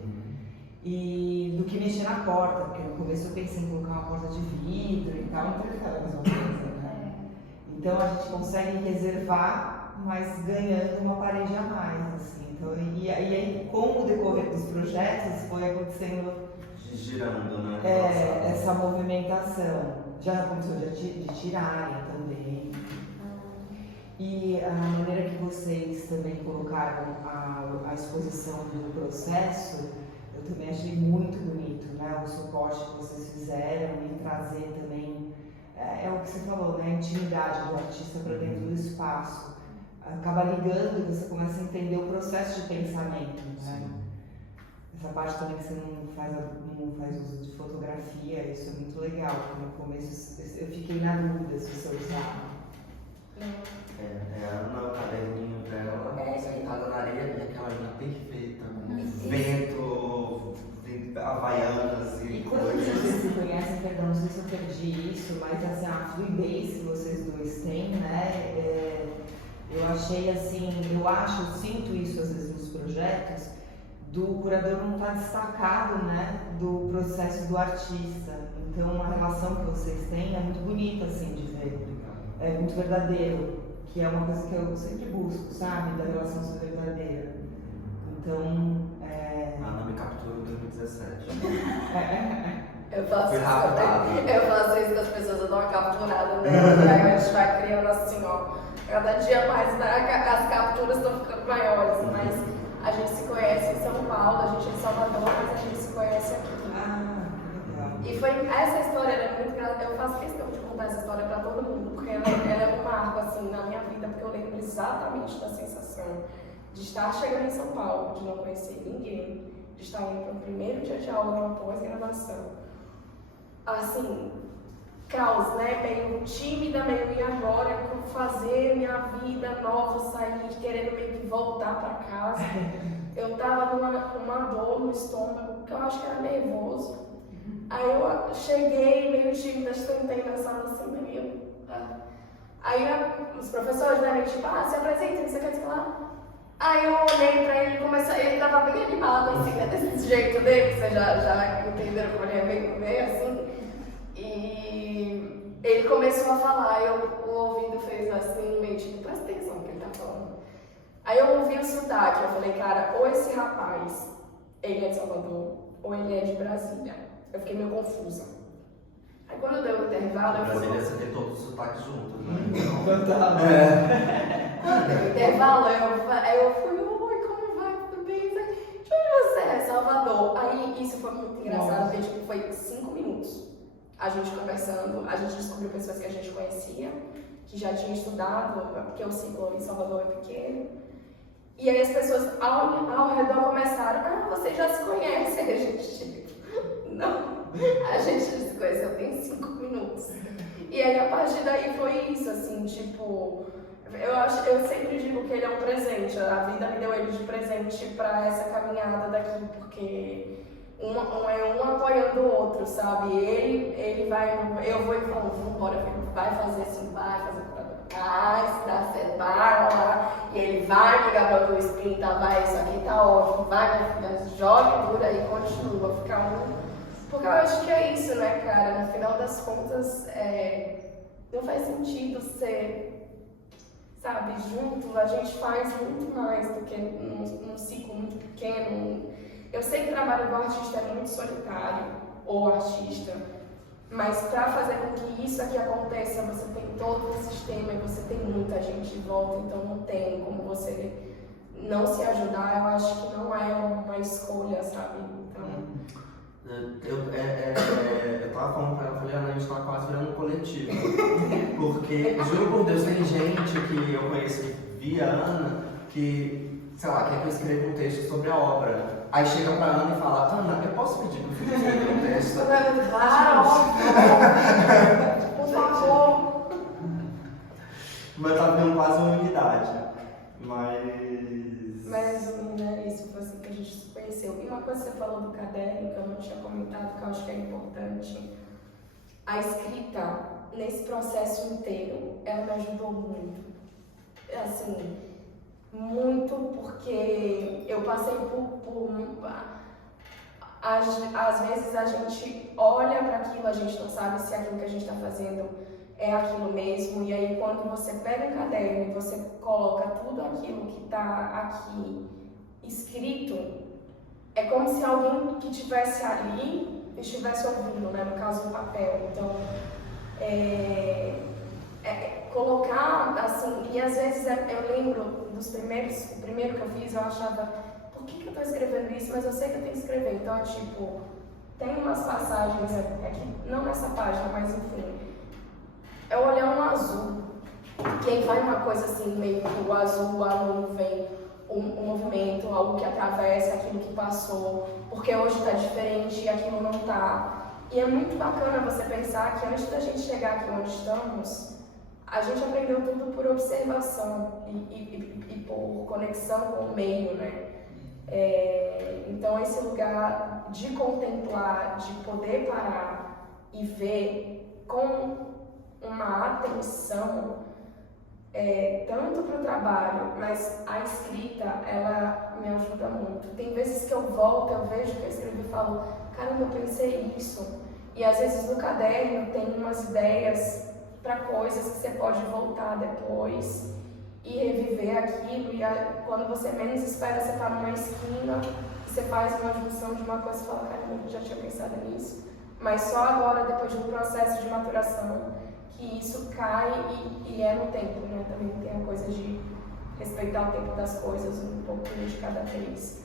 E do que mexer na porta, porque no começo eu pensei em colocar uma porta de vidro e tal, não teve aquela mesma coisa, né? Então a gente consegue reservar, mas ganhando uma parede a mais, assim. Então, e aí, com o decorrer dos projetos, foi acontecendo Girando, né? essa movimentação. Já aconteceu de tirarem também. E a maneira que vocês também colocaram a exposição do processo, eu também achei muito bonito, né? O suporte que vocês fizeram e trazer também, é o que você falou, né? A intimidade do artista para dentro do espaço. Acaba ligando e você começa a entender o processo de pensamento, né? Essa parte também que você não faz uso de fotografia, isso é muito legal, porque no começo eu fiquei na dúvida se você usava. A Ana, o caderninho dela, sentada na areia, e aquela linha perfeita, com vento, havaianas E quando vocês se conhecem, perdão, não sei se eu perdi isso, mas assim, a fluidez que vocês dois têm, né? Eu achei assim, eu sinto isso às vezes nos projetos, do curador não estar destacado, né, do processo do artista. Então a relação que vocês têm é muito bonita assim de ver, é muito verdadeiro, que é uma coisa que eu sempre busco, sabe, da relação ser verdadeira. Então, A Ana me capturou em 2017. Eu faço Foi rápido. Eu faço isso com as pessoas, eu dou uma capturada nela, e aí a gente vai criando assim, ó, cada dia mais, né, as capturas estão ficando maiores, mas a gente se conhece em São Paulo, a gente é de Salvador, mas a gente se conhece aqui. legal. E foi, essa história era muito engraçada, eu faço questão de contar essa história pra todo mundo, porque ela é um marco, assim, na minha vida, porque eu lembro exatamente da sensação de estar chegando em São Paulo, de não conhecer ninguém, de estar indo para o primeiro dia de aula, numa pós-graduação. Assim, caos, né? Meio tímida, meio e agora, como fazer minha vida nova, sair, querendo meio que voltar para casa. Eu tava com uma dor no estômago, que eu acho que era nervoso. Aí eu cheguei meio tímida, sentei na sala assim, meio... Aí os professores, né, tipo, se apresenta, não sei o que falar. Aí eu olhei pra ele e comecei, ele tava bem animado, assim, né, desse jeito dele, que vocês já entenderam como ele é meio assim. E ele começou a falar, o ouvido fez assim, meio tipo, presta atenção no que ele tá falando. Aí eu ouvi o sotaque, eu falei, cara, ou esse rapaz, ele é de Salvador, ou ele é de Brasília. Eu fiquei meio confusa. Aí quando deu o intervalo, eu fui... Brasília, você tem todos os sotaques juntos, né? Total. Quando deu o intervalo, aí eu fui, oi, como vai? Tudo bem? De onde você é? Salvador. Aí isso foi muito engraçado, porque tipo, foi 5 minutos. A gente conversando, a gente descobriu pessoas que a gente conhecia, que já tinham estudado, porque o ciclo em Salvador é pequeno. E aí as pessoas ao redor começaram, vocês já se conhecem. Aí a gente, tipo, não, a gente se conheceu tem 5 minutos. E aí a partir daí foi isso, assim, tipo, eu sempre digo que ele é um presente, a vida me deu ele de presente pra essa caminhada daqui, porque um apoiando o outro, sabe? Ele vai, eu vou e falo, vambora, vai fazer assim, vai fazer se dá certo, vai lá, e ele vai ligar pra tua espinta, vai, isso aqui tá ótimo, vai, minha filha, jogue dura e continua, porque eu acho que é isso, né, cara? No final das contas, não faz sentido ser, sabe, junto, a gente faz muito mais do que num ciclo muito pequeno. Eu sei que o trabalho do artista é muito solitário, ou artista, mas para fazer com que isso aqui aconteça, você tem todo o sistema e você tem muita gente de volta, então não tem como você não se ajudar. Eu acho que não é uma escolha, sabe? Então... Eu tava falando pra ela, eu falei, Ana, a gente tá quase virando um coletivo. Porque, juro por Deus, tem gente que eu conheço via Ana que, sei lá, quer que eu escreva um texto sobre a obra. Aí chega pra Ana e fala, Ana, eu posso pedir pro filho escrever um texto? Claro, por favor. Mas tá vendo quase uma unidade. Mas resumindo, é isso foi assim que a gente se conheceu. E uma coisa que você falou do caderno, que eu não tinha comentado, que eu acho que é importante, a escrita, nesse processo inteiro, ela me ajudou muito. Assim, muito, porque eu passei às vezes a gente olha para aquilo, a gente não sabe se aquilo que a gente está fazendo é aquilo mesmo, e aí quando você pega um caderno e você coloca tudo aquilo que está aqui escrito, é como se alguém que estivesse ali estivesse ouvindo, né? No caso do papel. Então, colocar assim, e às vezes eu lembro o primeiro que eu fiz, eu achava, por que eu estou escrevendo isso? Mas eu sei que eu tenho que escrever. Então, tipo, tem umas passagens, não nessa página, mas enfim, é olhar um azul, que aí vai uma coisa assim, meio que o azul, a nuvem, um movimento, algo que atravessa aquilo que passou, porque hoje está diferente e aquilo não está. E é muito bacana você pensar que antes da gente chegar aqui onde estamos, a gente aprendeu tudo por observação e por conexão com o meio, né? Então esse lugar de contemplar, de poder parar e ver com uma atenção, tanto para o trabalho, mas a escrita, ela me ajuda muito. Tem vezes que eu volto, eu vejo que eu escrevi e falo, caramba, eu pensei isso. E às vezes no caderno tem umas ideias para coisas que você pode voltar depois e reviver aquilo. E quando você menos espera, você está numa esquina e você faz uma junção de uma coisa e fala, caramba, eu já tinha pensado nisso. Mas só agora, depois de um processo de maturação, que isso cai e é no tempo, né? Também tem a coisa de respeitar o tempo das coisas, um pouquinho de cada vez.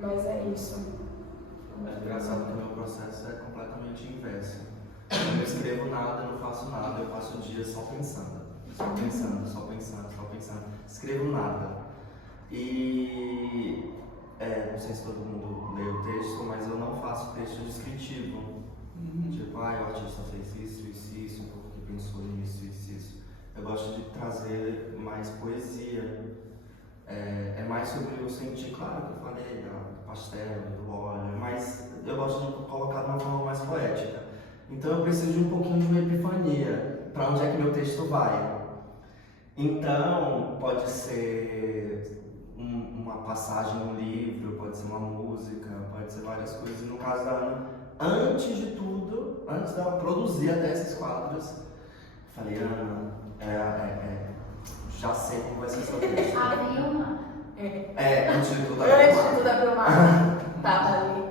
Mas é isso. É engraçado que o meu processo é completamente inverso. Eu não escrevo nada, não faço nada, eu passo o dia só pensando. Só pensando, só pensando, só pensando. Escrevo nada. E não sei se todo mundo lê o texto, mas eu não faço texto descritivo. Tipo, o artista fez isso, porque pensou nisso, isso. Eu gosto de trazer mais poesia. É mais sobre o sentir, claro que eu falei, do pastel, do óleo, mas eu gosto de colocar de uma forma mais poética. Então eu preciso de um pouquinho de uma epifania, para onde é que meu texto vai. Então, pode ser uma passagem no livro, pode ser uma música, pode ser várias coisas. No caso da Ana, antes de tudo, antes dela produzir até esses quadros, eu falei, Ana, já sei como vai ser o seu texto. A Vilma. Antes de tudo A Vilma tava ali.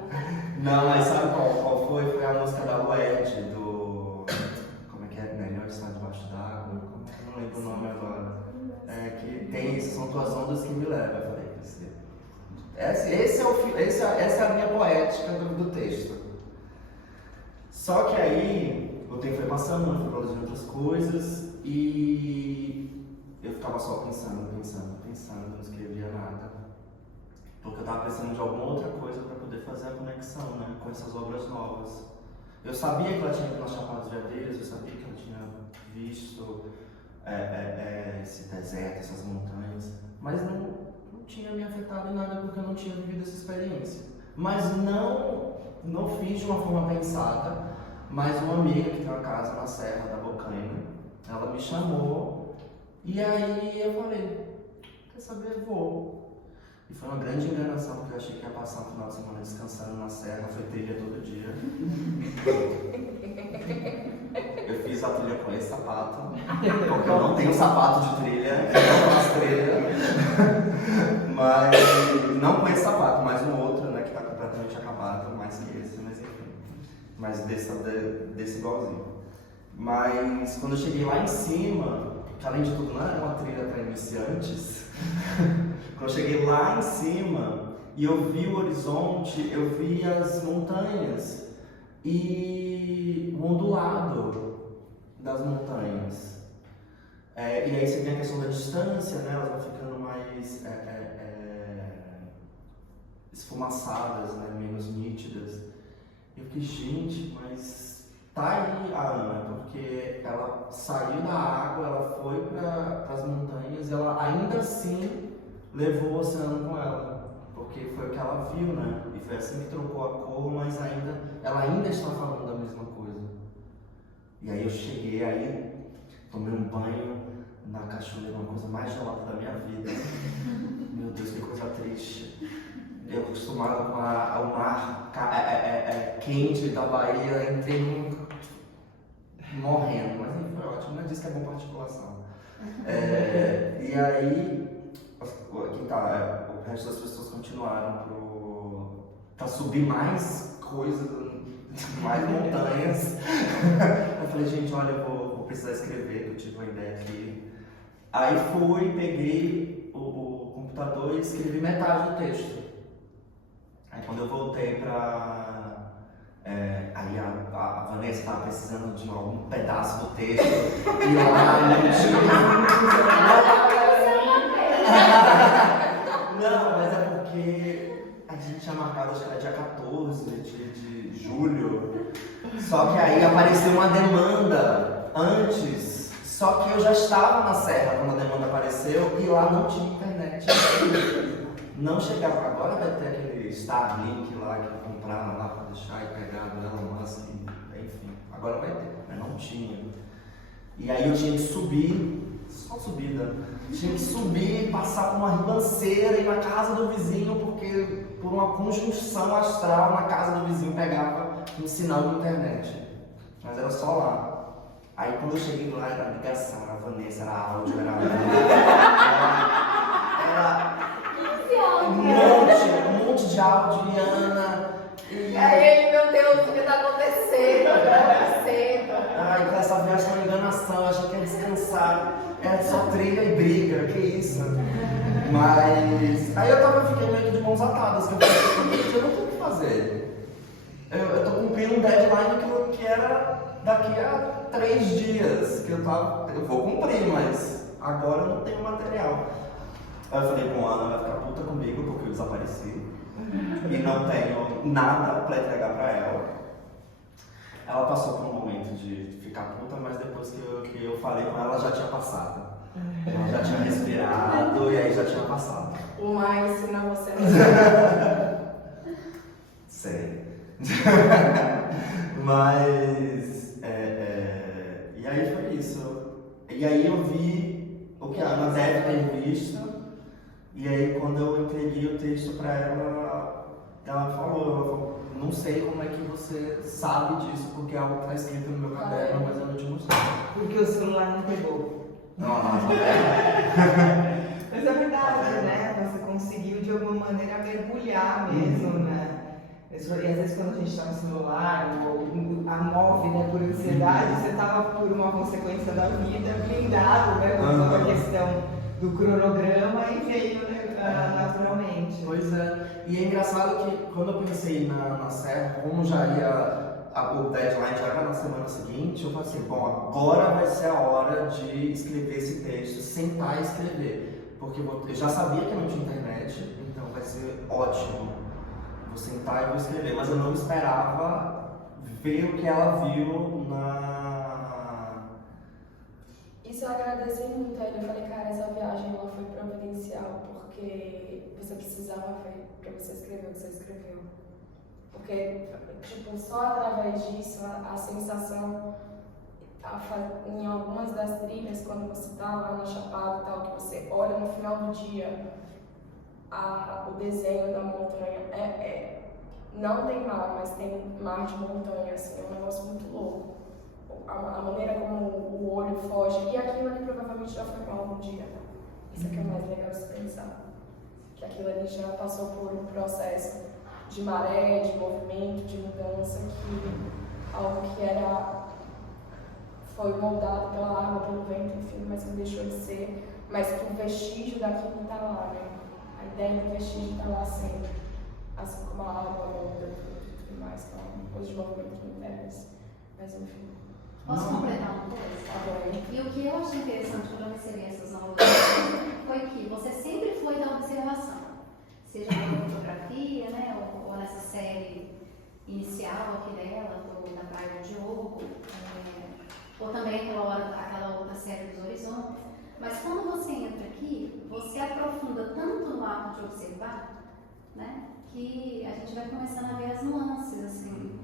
Não, mas sabe qual foi? Foi a música da Ued, do... Como é que é? Melhor Estar Debaixo d'Água? Eu não lembro o nome agora. Que tem isso, são tuas ondas que me levam. Eu falei, essa é a minha poética do texto. Só que aí, o tempo foi passando, eu fui produzindo outras coisas e eu ficava só pensando, não escrevia nada. Porque eu estava precisando de alguma outra coisa para poder fazer a conexão, né, com essas obras novas. Eu sabia que ela tinha ido na Chapada dos Veadeiros, eu sabia que ela tinha visto esse deserto, essas montanhas, mas não tinha me afetado em nada porque eu não tinha vivido essa experiência. Mas não fiz de uma forma pensada, mas uma amiga que tem uma casa na Serra da Bocaina, ela me chamou e aí eu falei, quer saber, vou. E foi uma grande enganação, porque eu achei que ia passar um final de semana descansando na serra, foi trilha todo dia. Eu fiz a trilha com esse sapato, porque eu não tenho sapato de trilha, eu não faço trilha. Mas não com esse sapato, mas um outro, né, que está completamente acabado, mais que esse, mas enfim. Mas desse igualzinho. Mas quando eu cheguei lá em cima, que além de tudo não era uma trilha para iniciantes, quando eu cheguei lá em cima e eu vi o horizonte, eu vi as montanhas e o ondulado das montanhas. E aí você tem a questão da distância, né? Elas vão ficando mais esfumaçadas, né? Menos nítidas. Eu fiquei, gente, mas Tá aí a Ana, porque ela saiu da água, ela foi para as montanhas e ela ainda assim levou o oceano com ela, porque foi o que ela viu, né? E foi assim que trocou a cor, mas ela ainda está falando da mesma coisa. E aí eu cheguei aí, tomei um banho na cachoeira, uma coisa mais gelada da minha vida. Meu Deus, que coisa triste. Eu acostumado com o mar quente da Bahia, entrei morrendo, mas enfim, foi ótimo, não disse que é bom para articulação. E aí, o resto das pessoas continuaram para subir mais coisas, mais montanhas. Eu falei, gente, olha, eu vou precisar escrever, que eu tive uma ideia aqui. Aí fui, peguei o computador e escrevi metade do texto. Aí quando eu voltei aí a Vanessa estava precisando de algum pedaço do texto e lá não tinha. Não, mas é porque a gente tinha marcado, acho que era dia 14 de julho. Só que aí apareceu uma demanda antes, só que eu já estava na serra quando a demanda apareceu e lá não tinha internet. Não chegava, agora vai ter aquele Starlink lá que compraram lá para deixar e pegar Elon Musk, enfim, agora vai ter, mas não tinha. E aí eu tinha que subir, só subida, tinha que subir, passar por uma ribanceira, ir na casa do vizinho, porque por uma conjunção astral na casa do vizinho pegava um sinal de internet, mas era só lá. Aí quando eu cheguei lá era ligação, era Vanessa, era áudio, era um monte de áudio de Ana. E aí, meu Deus, o que tá acontecendo? Ai, com essa viagem foi uma enganação, eu achei que ia descansar. É só trilha e briga, que isso. Mas aí eu fiquei meio que de mãos atadas, que eu falei, eu não tenho o que fazer. Eu tô cumprindo um deadline que era daqui a 3 dias, que eu vou cumprir, mas agora eu não tenho material. Aí eu falei, bom, a Ana vai ficar puta comigo porque eu desapareci e não tenho nada pra entregar pra ela. Ela passou por um momento de ficar puta, mas depois que eu falei com ela, já tinha passado. Ela já tinha respirado e aí já tinha passado. O mar ensina você mesmo. Sei. Mas, e aí foi isso. E aí eu vi o que a Ana deve ter visto. E aí quando eu entreguei o texto pra ela, ela falou, não sei como é que você sabe disso, porque é algo que está escrito no meu caderno, mas eu não te mostrei. Porque o celular não pegou. Não. Mas é verdade, né? Você conseguiu de alguma maneira mergulhar mesmo, né? E às vezes quando a gente está no celular, ou a move, né, por ansiedade, você estava por uma consequência da vida blindado, né? Com toda a questão do cronograma e veio, né, naturalmente. Pois é. E é engraçado que quando eu pensei na serra, como já ia, o deadline já era na semana seguinte, eu falei assim, bom, agora vai ser a hora de escrever esse texto, sentar e escrever. Porque eu já sabia que não tinha internet, então vai ser ótimo. Vou sentar e vou escrever, mas eu não esperava ver o que ela viu Isso eu agradeci muito a ele. Eu falei, cara, essa viagem ela foi providencial, porque você precisava ver pra você escrever o que você escreveu. Porque, tipo, só através disso, a sensação, em algumas das trilhas, quando você tá lá na Chapada e tal, que você olha no final do dia, o desenho da montanha não tem mar, mas tem mar de montanha, assim, é um negócio muito louco. A maneira como o olho foge, e aquilo ali provavelmente já foi mal um dia. Isso é que é mais legal de se pensar. Que aquilo ali já passou por um processo de maré, de movimento, de mudança, que algo que foi moldado pela água, pelo vento, enfim, mas que deixou de ser, mas que o vestígio daquilo está lá, né? A ideia do vestígio está lá sempre, assim como a água, muda e tudo mais, que é coisa de movimento que interessa. Mas enfim. Posso completar uma coisa? Tá bom. E o que eu achei interessante quando eu recebi essas aulas foi que você sempre foi da observação, seja na fotografia, né, ou nessa série inicial aqui dela, da Praia do Diogo, ou também aquela outra série dos Horizontes. Mas quando você entra aqui, você aprofunda tanto no ato de observar, né, que a gente vai começando a ver as nuances, assim,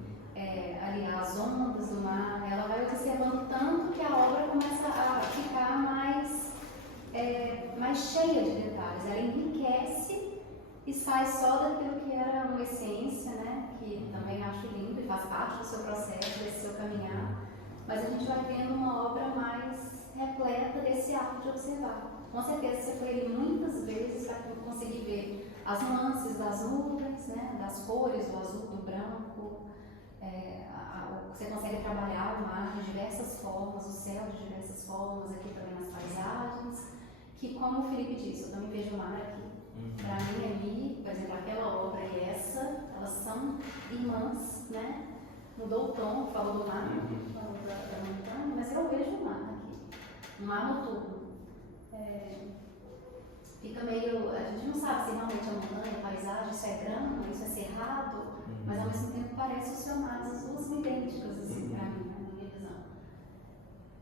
ali as ondas do mar, ela vai observando tanto que a obra começa a ficar mais cheia de detalhes, ela enriquece e sai só daquilo que era uma essência, né, que também acho lindo e faz parte do seu processo, desse seu caminhar, mas a gente vai vendo uma obra mais repleta desse ato de observar. Com certeza você foi ali muitas vezes para conseguir ver as nuances das nuvens, né, das cores, do azul, do branco. Você consegue trabalhar o mar de diversas formas, o céu de diversas formas, aqui também nas paisagens, que, como o Felipe disse, eu também vejo o mar aqui. Para mim ali, por exemplo, aquela obra e essa, elas são irmãs, né? Mudou o tom, falou do mar, falou da montanha, mas eu vejo o mar aqui. Um mar noturno. Fica meio. A gente não sabe se realmente é montanha, paisagem, isso é grama, isso é cerrado, mas ao mesmo tempo parece o seu mar, as duas são idênticas, assim, pra mim, na minha visão.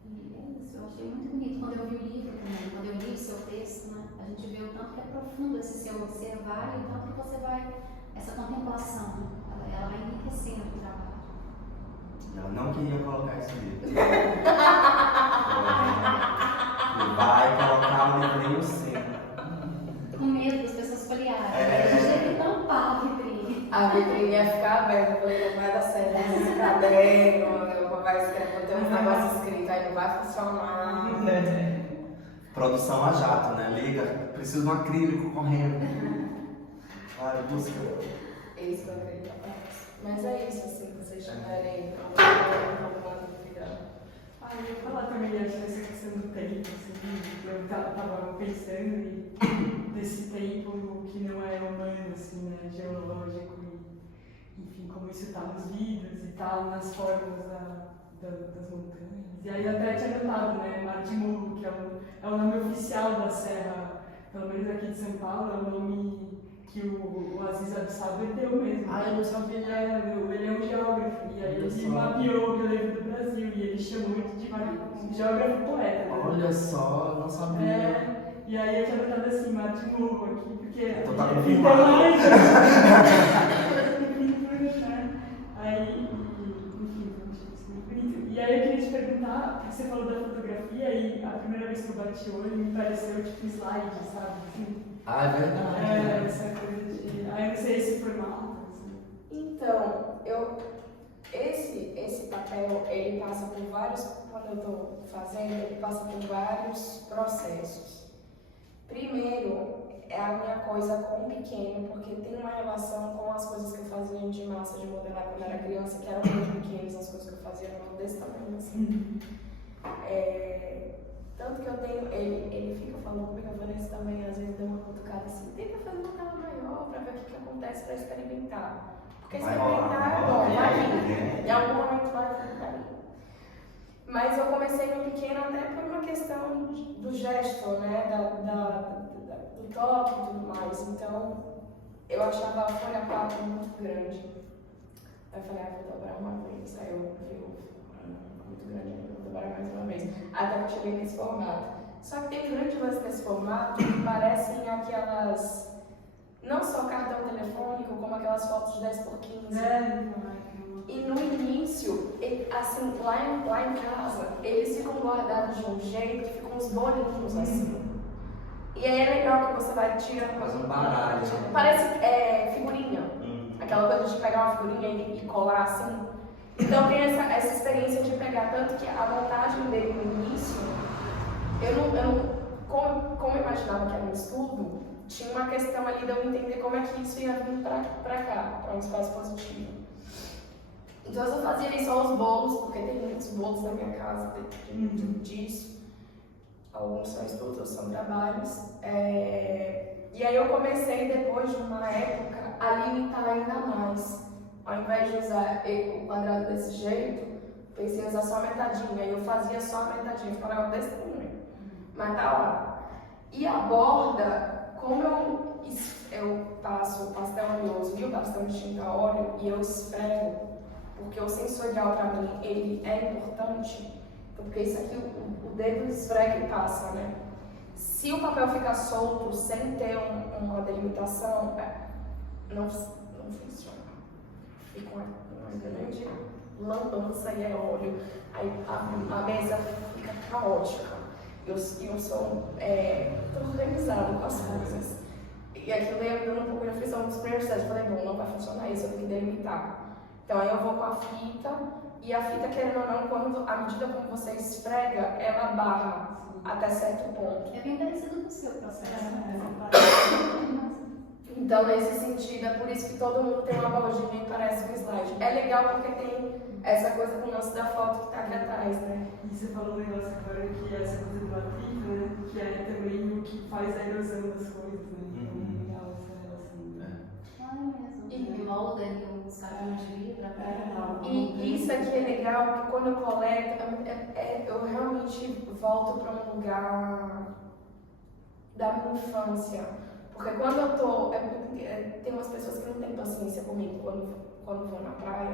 E é isso, eu achei muito bonito. Quando eu vi o livro também, quando eu li o seu texto, né, a gente vê o tanto que é profundo esse seu observar e o tanto que você vai. Essa contemplação, ela vai enriquecendo o trabalho. Eu não queria colocar esse livro. Vai colocar o livrinho sempre. Com medo das pessoas folhearem. A gente tem que tampar a vitrine. A vitrine ia ficar aberta, eu falei, não vai dar certo esse caderno, eu vai escrever, tem uns negócios escritos, aí não vai funcionar. Produção a jato, né? Liga, preciso de um acrílico correndo. Vai, busca. Isso, eu acredito. Mas é isso, assim, vocês tiverem alguma dúvida. Eu ia falar também, acho que essa questão do tempo, assim, eu tava pensando desse tempo que não é humano, assim, né, geológico, e enfim, como isso está nos vidros e tal, nas formas das montanhas. E aí eu até tinha notado, né, Mar de Morro, que é o nome oficial da serra, pelo menos aqui de São Paulo, é o nome que o Aziz Absalver deu mesmo. Eu não sabia, ele é um geógrafo, e aí ele mapeou o relevo do Brasil, e ele chamou de geógrafo poeta. Né? Olha só, não sabia. E aí eu tinha notado assim, Mar de Morro aqui, porque... Tô tá tem confirmado. mais, né? Aí, enfim, muito bonito. E aí eu queria te perguntar, porque você falou da fotografia, e a primeira vez que eu bati o olho me pareceu tipo slide, sabe? Assim, É verdade. essa coisa de... Aí eu não sei esse formato, assim. Então, esse papel, ele passa por vários, quando eu estou fazendo, ele passa por vários processos. Primeiro, é a minha coisa com o pequeno, porque tem uma relação com as coisas que eu fazia de massa, de modelar quando eu era criança, que eram muito pequenas, as coisas que eu fazia eram desse tamanho, assim. Tanto que eu tenho, ele fica falando comigo, a Vanessa também às vezes deu uma cutucada assim, tenta fazer uma tela maior para ver o que acontece, para experimentar. Porque experimentar é bom, vai vir. Em algum momento vai vir. Mas eu comecei no pequeno até por uma questão do gesto, né, do toque e tudo mais. Então, eu achava a folha 4 muito grande. Aí eu falei, vou dobrar uma vez. Aí eu vi muito grande, vou dobrar mais uma vez. Até que eu cheguei nesse formato. Só que tem um grande lance nesse formato que parecem aquelas... Não só cartão telefônico, como aquelas fotos de 10x15. E no início, assim, lá em casa, eles ficam guardados de um jeito, ficam uns bolinhos assim. E aí é legal que você vai tirando. Faz um baralho. Parece figurinha. Aquela coisa de pegar uma figurinha e colar assim. Então tem essa experiência de pegar, tanto que a montagem dele no início, como eu imaginava que era um estudo, tinha uma questão ali de eu entender como é que isso ia vir pra cá, para um espaço positivo. Então eu só fazia ali só os bolos, porque tem muitos bolos na minha casa disso. Alguns são estudos, outros são trabalhos. E aí eu comecei, depois de uma época, a limitar ainda mais. Ao invés de usar o quadrado desse jeito, pensei em usar só a metadinha. Aí eu fazia só a metadinha, ficava desse tamanho. Mas tá lá. E a borda, como eu passo o pastel oleoso e o bastão de tinta a óleo e eu esfrego, porque o sensorial para mim ele é importante, porque isso aqui o dedo esfrega e passa, né? Se o papel ficar solto sem ter uma delimitação, não funciona. Fica uma grande lambança e é óleo. Aí a mesa fica caótica. Eu sou tô organizada com as coisas. E aquilo ia me dando um pouco de aflição nos primeiros testes. Eu falei, bom, não vai funcionar isso, eu tenho que delimitar. Então aí eu vou com a fita, e a fita, querendo ou não, à medida como você esfrega, ela barra até certo ponto. É bem parecido com o seu processo. Então, nesse sentido, é por isso que todo mundo tem uma baldinha e parece um slide. É legal porque tem essa coisa com o lance da foto que está aqui atrás, né? E você falou um negócio agora que é essa coisa do atrito, né? Que é também o que faz a erosão das coisas, né? Então é legal essa relação. Ah, é mesmo. E molda ali os cartões de vidro. E isso aqui é legal, porque quando eu coleto, eu realmente volto para um lugar da minha infância. Porque quando eu tô. Tem umas pessoas que não têm paciência comigo quando vou na praia,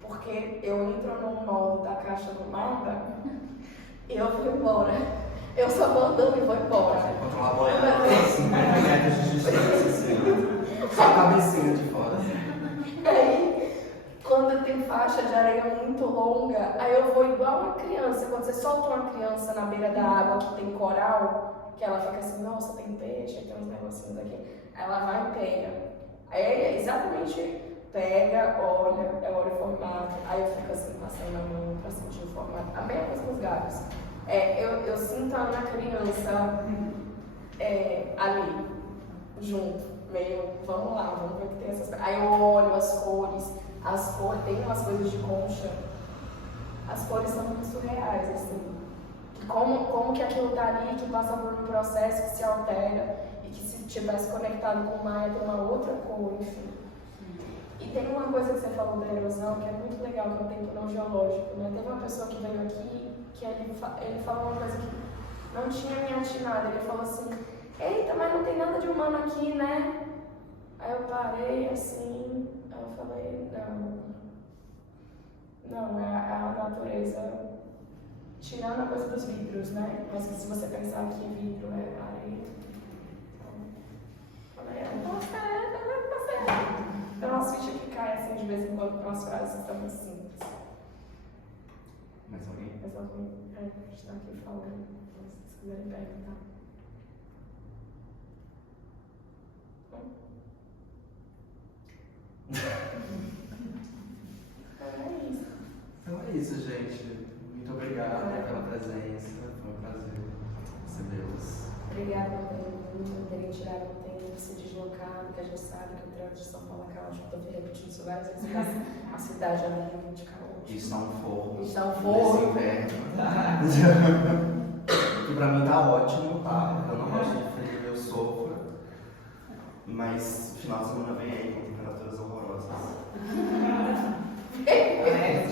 porque eu entro no modo da caixa do nada e eu vou embora. Eu só vou andando e vou embora. Controlar a boiada, 50 metros de distância, assim, só a cabecinha de fora. Aí, quando tem faixa de areia muito longa, aí eu vou igual uma criança. Quando você solta uma criança na beira da água que tem coral, que ela fica assim, nossa, tem peixe, tem uns negocinhos aqui. Aí ela vai e pega. Aí é exatamente pega, olha, é óleo formado. Aí eu fico assim, passando a mão pra sentir o formato. A mesma coisa com os galhos. Eu sinto a Ana criança ali, junto, meio, vamos lá, vamos ver o que tem essas coisas. Aí eu olho as cores, tem umas coisas de concha, as cores são muito surreais, assim. Como que aquilo tá ali, que passa por um processo que se altera, e que se tivesse conectado com o Maia tem uma outra cor, enfim. E tem uma coisa que você falou da erosão, que é muito legal, que é o tempo não geológico, né? Teve uma pessoa que veio aqui, que ele falou uma coisa que não tinha me atinado. Ele falou assim, eita, mas não tem nada de humano aqui, né? Aí eu parei assim, aí eu falei, não, é a natureza, tirando a coisa dos vidros, né? Mas que se você pensar que vidro é areia, então, falei, tá certo. Então umas fichas que caem assim de vez em quando com as frases tão simples. Mais alguém? Mas alguém está aqui falando, se vocês quiserem perguntar. É isso. Então é isso, gente. Muito obrigado pela presença. Foi um prazer recebê-los. Obrigada por terem tirado o tempo de se deslocar, porque a gente sabe que o trânsito de São Paulo é caótico. Estou repetindo isso várias vezes, mas a cidade é muito caótica. Está um forro. Está um forro. Nesse inverno. Que pra mim tá ótimo, tá? Eu não gosto de frio, eu sofro. Mas o final de semana vem aí com temperaturas horrorosas. É,